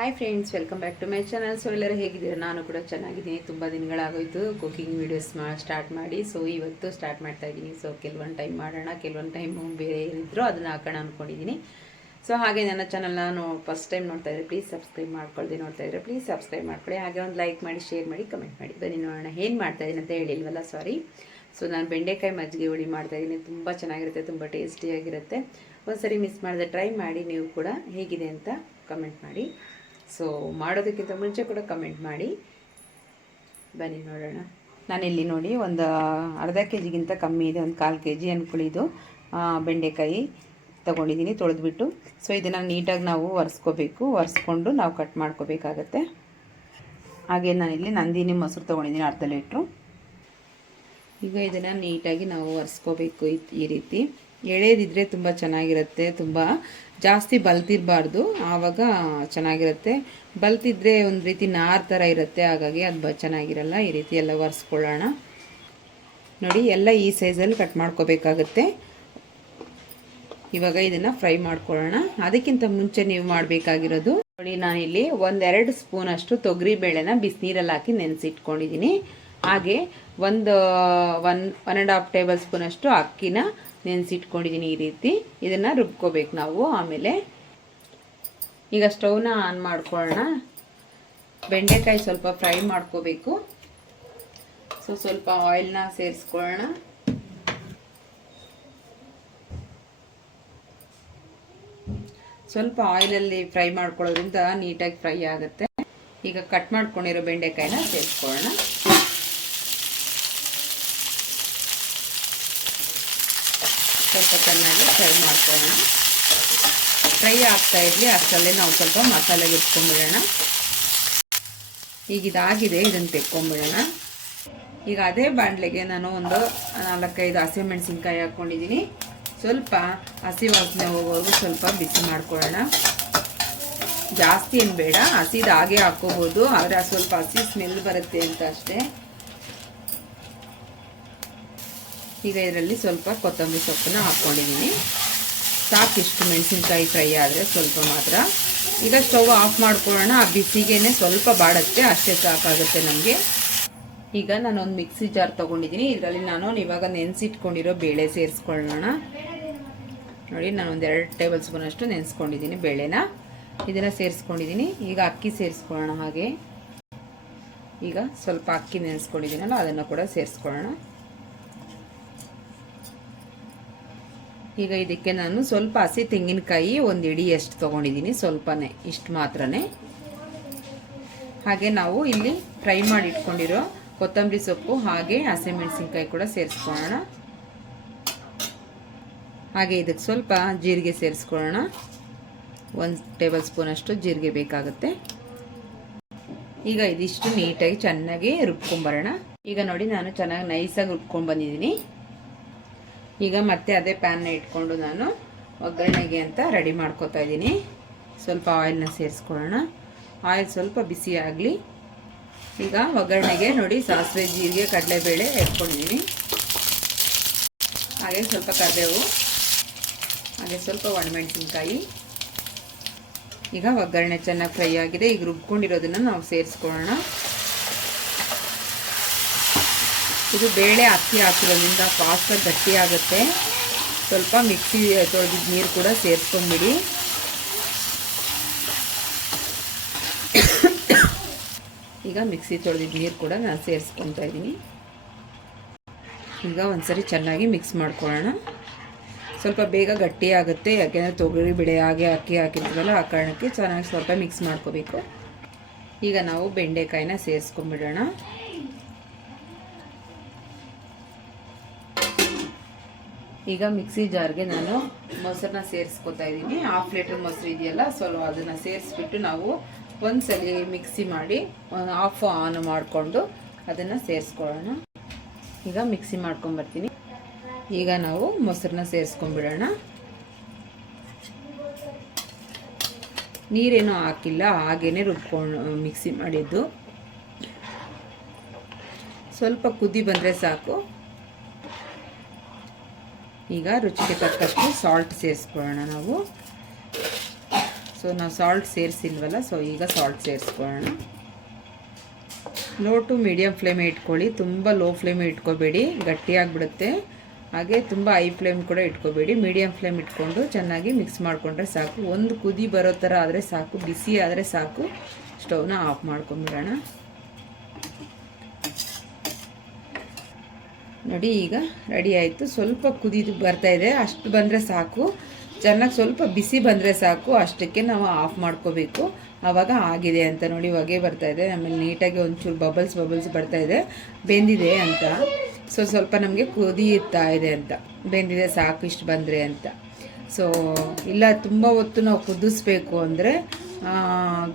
Hi friends welcome back to my channel so ಎಲ್ಲರೂ ಹೇಗಿದ್ದೀರಾ? ನಾನು ಕೂಡ ಚೆನ್ನಾಗಿದ್ದೀನಿ. ತುಂಬ ದಿನಗಳಾಗೋಯ್ತು. ಕುಕಿಂಗ್ ವೀಡಿಯೋಸ್ ಮಾ ಸ್ಟಾರ್ಟ್ ಮಾಡಿ. ಸೊ ಇವತ್ತು ಸ್ಟಾರ್ಟ್ ಮಾಡ್ತಾ ಇದ್ದೀನಿ. ಸೊ ಕೆಲವೊಂದು ಟೈಮ್ ಮಾಡೋಣ. ಕೆಲವೊಂದು ಟೈಮ್ ಬೇರೆ ಏನಿದ್ರು ಅದನ್ನು ಹಾಕೋಣ ಅಂದ್ಕೊಂಡಿದ್ದೀನಿ ಸೊ ಹಾಗೆ ನನ್ನ ಚಾನಲ್ನ ನಾನು ಫಸ್ಟ್ ಟೈಮ್ ನೋಡ್ತಾ ಇದ್ರೆ ಪ್ಲೀಸ್ ಸಬ್ಸ್ಕ್ರೈಬ್ ಮಾಡ್ಕೊಳ್ದೆ ನೋಡ್ತಾ ಇದ್ರೆ ಪ್ಲೀಸ್ ಸಬ್ಸ್ಕ್ರೈಬ್ ಮಾಡ್ಕೊಳ್ಳಿ ಹಾಗೆ ಒಂದು ಲೈಕ್ ಮಾಡಿ ಶೇರ್ ಮಾಡಿ ಕಮೆಂಟ್ ಮಾಡಿ. ಬನ್ನಿ ನೋಡೋಣ. ಏನು ಮಾಡ್ತಾ ಇದ್ದೀನಿ ಅಂತ ಹೇಳಿಲ್ವಲ್ಲ? ಸಾರಿ ಸೊ ನಾನು ಬೆಂಡೆಕಾಯಿ ಮಜ್ಜಿಗೆ ಹುಳಿ ಮಾಡ್ತಾ ಇದ್ದೀನಿ. ತುಂಬ ಚೆನ್ನಾಗಿರುತ್ತೆ. ತುಂಬ ಟೇಸ್ಟಿಯಾಗಿರುತ್ತೆ ಒಂದ್ಸರಿ ಮಿಸ್ ಮಾಡಿದೆ ಟ್ರೈ ಮಾಡಿ ನೀವು ಕೂಡ ಹೇಗಿದೆ ಅಂತ ಕಮೆಂಟ್ ಮಾಡಿ. ಸೊ ಮಾಡೋದಕ್ಕಿಂತ ಮುಂಚೆ ಕೂಡ ಕಮೆಂಟ್ ಮಾಡಿ. ಬನ್ನಿ ನೋಡೋಣ. ನಾನಿಲ್ಲಿ ನೋಡಿ ಒಂದು ಅರ್ಧ ಕೆ ಜಿಗಿಂತ ಕಮ್ಮಿ ಇದೆ, ಒಂದು ಕಾಲು ಕೆ ಜಿ ಅನ್ಕೊಳ್ಳಿದು ಬೆಂಡೆಕಾಯಿ ತೊಗೊಂಡಿದ್ದೀನಿ, ತೊಳೆದ್ಬಿಟ್ಟು. ಸೊ ಇದನ್ನು ನೀಟಾಗಿ ನಾವು ಒರೆಸ್ಕೋಬೇಕು. ಒರೆಸ್ಕೊಂಡು ನಾವು ಕಟ್ ಮಾಡ್ಕೋಬೇಕಾಗತ್ತೆ. ಹಾಗೆ ನಾನಿಲ್ಲಿ ನಂದಿನಿ ಮೊಸರು ತೊಗೊಂಡಿದ್ದೀನಿ, ಅರ್ಧ ಲೀಟ್ರು. ಈಗ ಇದನ್ನು ನೀಟಾಗಿ ನಾವು ಒರೆಸ್ಕೋಬೇಕು ಈ ರೀತಿ. ಎಳೆದಿದ್ರೆ ತುಂಬ ಚೆನ್ನಾಗಿರುತ್ತೆ, ತುಂಬ ಜಾಸ್ತಿ ಬಲ್ತಿರಬಾರ್ದು, ಆವಾಗ ಚೆನ್ನಾಗಿರುತ್ತೆ. ಬಲ್ತಿದ್ರೆ ಒಂದು ರೀತಿ ನಾರು ಥರ ಇರುತ್ತೆ, ಹಾಗಾಗಿ ಅದು ಚೆನ್ನಾಗಿರಲ್ಲ, ಈ ರೀತಿ ಎಲ್ಲ ಒರೆಸ್ಕೊಳ್ಳೋಣ. ನೋಡಿ, ಎಲ್ಲ ಈ ಸೈಜಲ್ಲಿ ಕಟ್ ಮಾಡ್ಕೋಬೇಕಾಗತ್ತೆ. ಇವಾಗ ಇದನ್ನು ಫ್ರೈ ಮಾಡ್ಕೊಳ್ಳೋಣ. ಅದಕ್ಕಿಂತ ಮುಂಚೆ ನೀವು ಮಾಡಬೇಕಾಗಿರೋದು, ನೋಡಿ ನಾನಿಲ್ಲಿ ಒಂದೆರಡು ಸ್ಪೂನ್ ಅಷ್ಟು ತೊಗರಿ ಬೇಳೆನ ಬಿಸಿನೀರಲ್ಲಿ ಹಾಕಿ ನೆನೆಸಿಟ್ಕೊಂಡಿದ್ದೀನಿ. ಹಾಗೆ ಒಂದು one one and half tablespoon ಅಷ್ಟು ಅಕ್ಕಿನ ನೆನೆಸಿಟ್ಕೊಂಡಿದ್ದೀನಿ ಈ ರೀತಿ. ಇದನ್ನು ರುಬ್ಕೋಬೇಕು ನಾವು. ಆಮೇಲೆ ಈಗ ಸ್ಟವ್ನ ಆನ್ ಮಾಡ್ಕೊಳ್ಳೋಣ. ಬೆಂಡೆಕಾಯಿ ಸ್ವಲ್ಪ ಫ್ರೈ ಮಾಡ್ಕೋಬೇಕು. ಸೊ, ಸ್ವಲ್ಪ ಆಯಿಲ್ನ ಸೇರಿಸ್ಕೊಳ್ಳೋಣ. ಸ್ವಲ್ಪ ಆಯಿಲಲ್ಲಿ ಫ್ರೈ ಮಾಡ್ಕೊಳ್ಳೋದ್ರಿಂದ ನೀಟಾಗಿ ಫ್ರೈ ಆಗುತ್ತೆ. ಈಗ ಕಟ್ ಮಾಡ್ಕೊಂಡಿರೋ ಬೆಂಡೆಕಾಯಿನ ಸೇರಿಸ್ಕೊಳ್ಳೋಣ. ಸ್ವಲ್ಪ ಚೆನ್ನಾಗಿ ಫ್ರೈ ಮಾಡ್ಕೊಳ್ಳೋಣ. ಫ್ರೈ ಆಗ್ತಾ ಇರಲಿ ಅಷ್ಟರಲ್ಲೇ ನಾವು ಸ್ವಲ್ಪ ಮಸಾಲೆಗೆ ಇಟ್ಕೊಂಡ್ಬಿಡೋಣ ಈಗ ಇದಾಗಿದೆ, ಇದನ್ನು ತೆಕ್ಕೊಂಬಿಡೋಣ. ಈಗ ಅದೇ ಬಾಂಡ್ಲೆಗೆ ನಾನು ಒಂದು ನಾಲ್ಕೈದು ಹಸಿಮೆಣಸಿನ್ಕಾಯಿ ಹಾಕ್ಕೊಂಡಿದ್ದೀನಿ. ಸ್ವಲ್ಪ ಹಸಿ ವಾಸನೆ ಹೋಗೋವರೆಗೂ ಸ್ವಲ್ಪ ಬಿಸಿ ಮಾಡ್ಕೊಳ್ಳೋಣ. ಜಾಸ್ತಿ ಏನು ಬೇಡ, ಹಸಿದು ಹಾಗೆ ಹಾಕ್ಕೋಬೋದು, ಆದರೆ ಸ್ವಲ್ಪ ಹಸಿ ಸ್ಮೆಲ್ ಬರುತ್ತೆ ಅಂತ ಅಷ್ಟೇ. ಈಗ ಇದರಲ್ಲಿ ಸ್ವಲ್ಪ ಕೊತ್ತಂಬರಿ ಸೊಪ್ಪನ್ನ ಹಾಕ್ಕೊಂಡಿದ್ದೀನಿ. ಸಾಕಿಷ್ಟು ಮೆಣಸಿನ್ಕಾಯಿ ಫ್ರೈ ಆದರೆ ಸ್ವಲ್ಪ ಮಾತ್ರ. ಈಗ ಸ್ಟವ್ ಆಫ್ ಮಾಡ್ಕೊಳ್ಳೋಣ. ಆ ಬಿಸಿಗೇನೆ ಸ್ವಲ್ಪ ಬಾಡತ್ತೆ, ಅಷ್ಟೇ ಸಾಕಾಗುತ್ತೆ ನಮಗೆ. ಈಗ ನಾನು ಒಂದು ಮಿಕ್ಸಿ ಜಾರ್ ತೊಗೊಂಡಿದ್ದೀನಿ. ಇದರಲ್ಲಿ ನಾನು ಇವಾಗ ನೆನೆಸಿಟ್ಕೊಂಡಿರೋ ಬೇಳೆ ಸೇರಿಸ್ಕೊಳ್ಳೋಣ. ನೋಡಿ ನಾನು ಒಂದು ಎರಡು ಟೇಬಲ್ ಸ್ಪೂನ್ ಅಷ್ಟು ನೆನೆಸ್ಕೊಂಡಿದ್ದೀನಿ ಬೇಳೆನ. ಇದನ್ನು ಸೇರಿಸ್ಕೊಂಡಿದ್ದೀನಿ. ಈಗ ಅಕ್ಕಿ ಸೇರಿಸ್ಕೊಳ್ಳೋಣ ಹಾಗೆ. ಈಗ ಸ್ವಲ್ಪ ಅಕ್ಕಿ ನೆನೆಸ್ಕೊಂಡಿದ್ದೀನಲ್ಲ, ಅದನ್ನು ಕೂಡ ಸೇರಿಸ್ಕೊಳ್ಳೋಣ. ಈಗ ಇದಕ್ಕೆ ನಾನು ಸ್ವಲ್ಪ ಹಸಿ ತೆಂಗಿನಕಾಯಿ ಒಂದು ಇಡಿ ಎಷ್ಟು ತೊಗೊಂಡಿದ್ದೀನಿ ಸ್ವಲ್ಪನೇ, ಇಷ್ಟು ಮಾತ್ರನೇ. ಹಾಗೆ ನಾವು ಇಲ್ಲಿ ಫ್ರೈ ಮಾಡಿ ಇಟ್ಕೊಂಡಿರೋ ಕೊತ್ತಂಬರಿ ಸೊಪ್ಪು ಹಾಗೆ ಹಸಿಮೆಣಸಿನ್ಕಾಯಿ ಕೂಡ ಸೇರಿಸ್ಕೊಳ್ಳೋಣ. ಹಾಗೆ ಇದಕ್ಕೆ ಸ್ವಲ್ಪ ಜೀರಿಗೆ ಸೇರಿಸ್ಕೊಳ್ಳೋಣ. ಒಂದು ಟೇಬಲ್ ಸ್ಪೂನ್ ಅಷ್ಟು ಜೀರಿಗೆ ಬೇಕಾಗುತ್ತೆ. ಈಗ ಇದಿಷ್ಟು ನೀಟಾಗಿ ಚೆನ್ನಾಗಿ ರುಬ್ಕೊಂಬರೋಣ. ಈಗ ನೋಡಿ ನಾನು ಚೆನ್ನಾಗಿ ನೈಸಾಗಿ ರುಬ್ಕೊಂಡು ಬಂದಿದ್ದೀನಿ. ಈಗ ಮತ್ತೆ ಅದೇ ಪ್ಯಾನ್ನ ಇಟ್ಕೊಂಡು ನಾನು ಒಗ್ಗರಣೆಗೆ ಅಂತ ರೆಡಿ ಮಾಡ್ಕೋತಾ ಇದ್ದೀನಿ. ಸ್ವಲ್ಪ ಆಯಿಲ್ನ ಸೇರಿಸ್ಕೊಳ್ಳೋಣ. ಆಯಿಲ್ ಸ್ವಲ್ಪ ಬಿಸಿ ಆಗಲಿ. ಈಗ ಒಗ್ಗರಣೆಗೆ ನೋಡಿ ಸಾಸಿವೆ ಜೀರಿಗೆ, ಕಡಲೆಬೇಳೆ ಎತ್ಕೊಂಡಿದ್ದೀನಿ ಹಾಗೆ ಸ್ವಲ್ಪ ಕರಿಬೇವು, ಹಾಗೆ ಸ್ವಲ್ಪ ಒಣಮೆಣಸಿನ್ಕಾಯಿ. ಈಗ ಒಗ್ಗರಣೆ ಚೆನ್ನಾಗಿ ಫ್ರೈ ಆಗಿದೆ. ಈಗ ರುಬ್ಕೊಂಡಿರೋದನ್ನು ನಾವು ಸೇರಿಸ್ಕೊಳ್ಳೋಣ. ಇದು ಬೇಳೆ ಅಕ್ಕಿ ಹಾಕಿರೋದ್ರಿಂದ ಗಟ್ಟಿ ಆಗುತ್ತೆ. ಸ್ವಲ್ಪ ಮಿಕ್ಸಿ, ತೊಳೆದಿದ್ದ ನೀರು ಕೂಡ ಸೇರಿಸ್ಕೊಂಡ್ಬಿಡಿ ಈಗ ಮಿಕ್ಸಿ ತೊಳೆದಿದ್ದ ನೀರು ಕೂಡ ನಾನು ಸೇರಿಸ್ಕೊತಾ ಇದ್ದೀನಿ. ಈಗ ಒಂದ್ಸರಿ ಚೆನ್ನಾಗಿ ಮಿಕ್ಸ್ ಮಾಡ್ಕೊಳ್ಳೋಣ. ಸ್ವಲ್ಪ ಬೇಗ ಗಟ್ಟಿ ಆಗುತ್ತೆ. ಯಾಕೆಂದರೆ ತೊಗರಿ ಬೆಳೆ ಹಾಗೆ ಅಕ್ಕಿ ಹಾಕಿರ್ತೀವಲ್ಲ, ಆ ಕಾರಣಕ್ಕೆ ಚೆನ್ನಾಗಿ ಸ್ವಲ್ಪ ಮಿಕ್ಸ್ ಮಾಡ್ಕೋಬೇಕು. ಈಗ ನಾವು ಬೆಂಡೆಕಾಯಿನ ಸೇರಿಸ್ಕೊಂಬಿಡೋಣ. ಈಗ ಮಿಕ್ಸಿ ಜಾರ್ಗೆ ನಾನು ಮೊಸರನ್ನ ಸೇರಿಸ್ಕೊತಾ ಇದ್ದೀನಿ. ಹಾಫ್ ಲೀಟ್ರ್ ಮೊಸರು ಇದೆಯಲ್ಲ ಸ್ವಲ್ಪ ಅದನ್ನು ಸೇರಿಸ್ಬಿಟ್ಟು ನಾವು ಒಂದ್ಸಲಿ ಮಿಕ್ಸಿ ಮಾಡಿ ಆಫ್ ಆನ್ ಮಾಡಿಕೊಂಡು ಅದನ್ನು ಸೇರಿಸ್ಕೊಳ್ಳೋಣ. ಈಗ ಮಿಕ್ಸಿ ಮಾಡ್ಕೊಂಬರ್ತೀನಿ ಈಗ ನಾವು ಮೊಸರನ್ನ ಸೇರಿಸ್ಕೊಂಡ್ಬಿಡೋಣ. ನೀರೇನು ಹಾಕಿಲ್ಲ ಹಾಗೇ ರುಬ್ಕೊಂಡು ಮಿಕ್ಸಿ ಮಾಡಿದ್ದು. ಸ್ವಲ್ಪ ಕುದಿ ಬಂದರೆ ಸಾಕು. ಈಗ ರುಚಿಗೆ ತಕ್ಕಷ್ಟು ಸಾಲ್ಟ್ ಸೇರಿಸ್ಕೊಳ್ಳೋಣ ನಾವು. ಸೊ ನಾವು ಸಾಲ್ಟ್ ಸೇರಿಸಿಲ್ವಲ್ಲ ಸೊ ಈಗ ಸಾಲ್ಟ್ ಸೇರಿಸ್ಕೊಳ್ಳೋಣ. ಲೋ ಟು ಮೀಡಿಯಮ್ ಫ್ಲೇಮೇ ಇಟ್ಕೊಳ್ಳಿ. ತುಂಬ ಲೋ ಫ್ಲೇಮೇ ಇಟ್ಕೋಬೇಡಿ ಗಟ್ಟಿಯಾಗಿಬಿಡುತ್ತೆ ಹಾಗೆ ತುಂಬ ಹೈ ಫ್ಲೇಮ್ ಕೂಡ ಇಟ್ಕೋಬೇಡಿ. ಮೀಡಿಯಮ್ ಫ್ಲೇಮ್ ಇಟ್ಕೊಂಡು ಚೆನ್ನಾಗಿ ಮಿಕ್ಸ್ ಮಾಡಿಕೊಂಡ್ರೆ ಸಾಕು. ಒಂದು ಕುದಿ ಬರೋ ಥರ ಆದರೆ ಸಾಕು, ಬಿಸಿ ಆದರೆ ಸಾಕು. ಸ್ಟವ್ನ ಆಫ್ ಮಾಡ್ಕೊಂಬಿಡೋಣ ನೋಡಿ, ಈಗ ರೆಡಿ ಆಯಿತು. ಸ್ವಲ್ಪ ಕುದಿದು ಇದೆ. ಅಷ್ಟು ಬಂದರೆ ಸಾಕು. ಚೆನ್ನಾಗಿ ಸ್ವಲ್ಪ ಬಿಸಿ ಬಂದರೆ ಸಾಕು. ಅಷ್ಟಕ್ಕೆ ನಾವು ಆಫ್ ಮಾಡ್ಕೋಬೇಕು. ಆವಾಗ ಆಗಿದೆ ಅಂತ ನೋಡಿ, ಹೊಗೆ ಬರ್ತಾ ಇದೆ. ಆಮೇಲೆ ನೀಟಾಗಿ ಒಂಚೂರು ಬಬಲ್ಸ್ ಬಬಲ್ಸ್ ಬರ್ತಾ ಇದೆ. ಬೆಂದಿದೆ ಅಂತ. ಸೊ ಸ್ವಲ್ಪ ನಮಗೆ ಕುದಿಯುತ್ತಾ ಇದೆ ಅಂತ. ಬೆಂದಿದೆ ಸಾಕು, ಇಷ್ಟು ಬಂದರೆ ಅಂತ. ಸೊ ಇಲ್ಲ, ತುಂಬ ಹೊತ್ತು ನಾವು ಕುದಿಸ್ಬೇಕು ಅಂದರೆ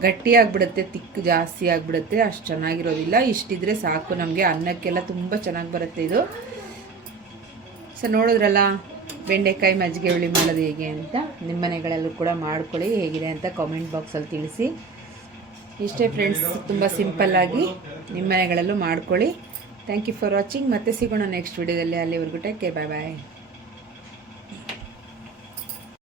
ಗಟ್ಟಿಯಾಗ್ಬಿಡುತ್ತೆ ತಿಕ್ಕು ಜಾಸ್ತಿ ಆಗಿಬಿಡುತ್ತೆ, ಅಷ್ಟು ಚೆನ್ನಾಗಿರೋದಿಲ್ಲ. ಇಷ್ಟಿದ್ರೆ ಸಾಕು ನಮಗೆ, ಅನ್ನಕ್ಕೆಲ್ಲ ತುಂಬ ಚೆನ್ನಾಗಿ ಬರುತ್ತೆ ಇದು. ಸೊ ನೋಡಿದ್ರಲ್ಲ, ಬೆಂಡೆಕಾಯಿ ಮಜ್ಜಿಗೆ ಹುಳಿ ಮಾಡೋದು ಹೇಗೆ ಅಂತ ನಿಮ್ಮ ಮನೆಗಳಲ್ಲೂ ಕೂಡ ಮಾಡ್ಕೊಳ್ಳಿ, ಹೇಗಿದೆ ಅಂತ ಕಾಮೆಂಟ್ ಬಾಕ್ಸಲ್ಲಿ ತಿಳಿಸಿ. ಇಷ್ಟೇ ಫ್ರೆಂಡ್ಸ್ ತುಂಬ ಸಿಂಪಲ್ಲಾಗಿ ನಿಮ್ಮ ಮನೆಗಳಲ್ಲೂ ಮಾಡ್ಕೊಳ್ಳಿ. ಥ್ಯಾಂಕ್ ಯು ಫಾರ್ ವಾಚಿಂಗ್ ಮತ್ತೆ ಸಿಗೋಣ ನೆಕ್ಸ್ಟ್ ವಿಡಿಯೋದಲ್ಲಿ ಅಲ್ಲಿವರೆಗೂ ಟೇಕ್ ಕೇರ್ ಬಾಯ್ ಬಾಯ್